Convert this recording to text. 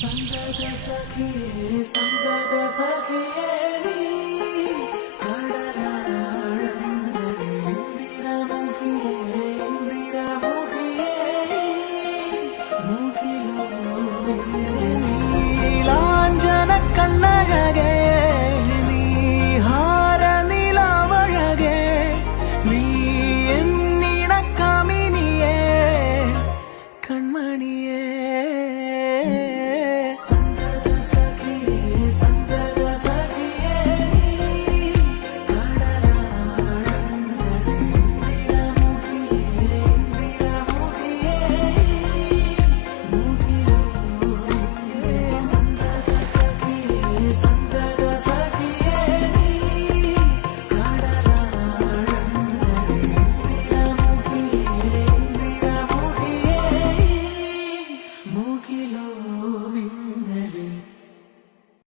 ಸಂದದ ಸಖಿಯೇ ಸಂದದ ಸಖಿಯೇ ನೀ ಕಡಲಾಳಂದಡಿ ಇಂದಿರ ಮುಖಿಯೇ ಮುಗಿಲೋ ನೀಲಾಂಜನ ಕಣ್ಣഴകേ നീ ഹാര നിലവഴകേ നീ എന്നിണ കമിനിയേ കൺമണിയേ